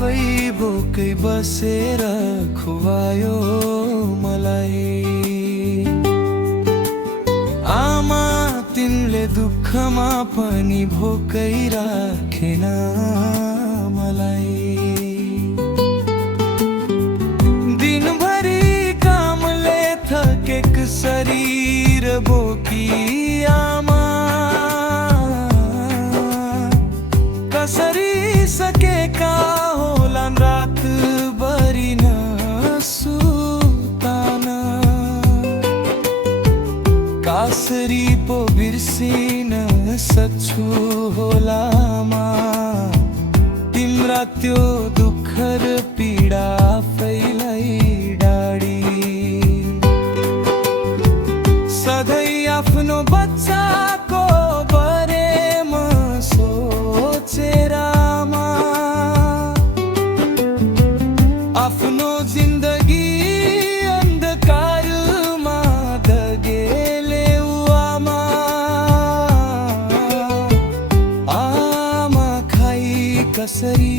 आफै भोकै बसेर खुवायो मलाई। आमा तिमीले दुःखमा पनि भोकै राखेन मलाई। दिनभरि कामले थकेक शरीर बोकी आमा कसरी सकेका होलान् रातभरि नसुतान। कसरी पो बिर्सिन सक्छु होला आमा तिम्रा त्यो दुःख र पीडा आफैलाई डाडी। सधैँ आफ्नो बच्चाको बारेमा सोचेर आमा आफ्नो जिन्दगी अन्धकारमा दगेले आमा। आमा खाई कसरी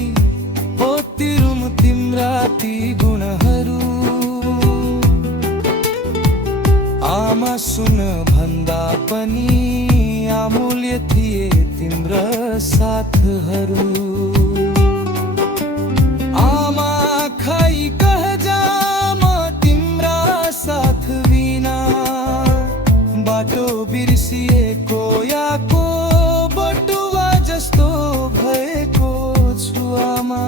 पोतिरुम तिम्रा ती गुणहरू। आमा सुन भन्दा पनि अमूल्य थिए तिम्रा साथहरू। आमा खाई कह जा म तिम्रा साथ बिना बाटो बिर्सिएको याको बटुवा जस्तो भएको छु आमा।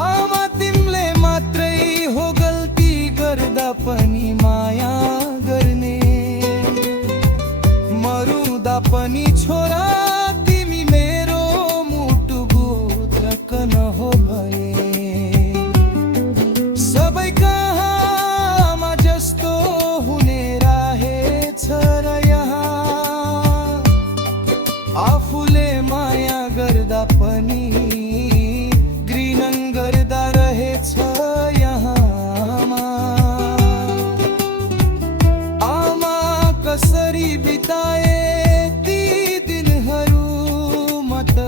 आमा तिमीले मात्रै हो गल्ती गर्दा पनि माया गर्ने। मरुँदा पनि छोरा तिमी मेरो मुटुको नहो भए। सबै कहाँ जस्तो हुने रहेछ र यहाँ आफूले माया गर्दा पनि घृणा गर्दा रहेछ यहाँ। आमा कसरी बिताए ती दिनहरू म त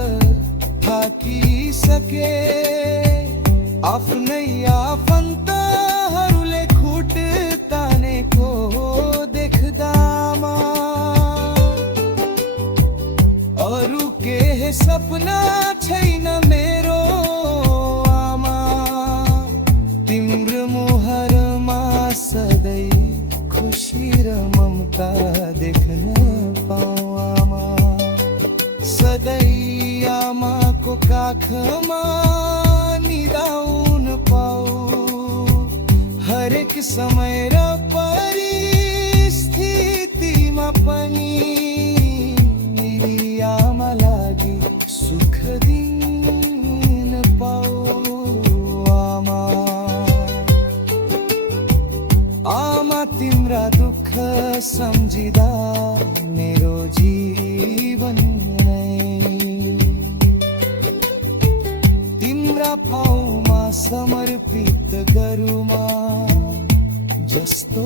थाकिसके। आफ्नै आफन्तहरूले खुट तानेको देख्दामा अरू के सपना छैन मेरो आमा तिम्रो मुहारमा सधैँ खुसी र ममता देख्न पाऊँ आमा। सधैँ आमाको काखमा निदाउन पाऊँ हरेक समय र परिस्थितिमा पनि मेरी आमा लागि सुख दिन पाऊँ आमा। आमा तिम्रा दुःख सम्झिँदा मेरो जीवन नै तिम्रा पाउमा समर्पित गरुमा जस्तो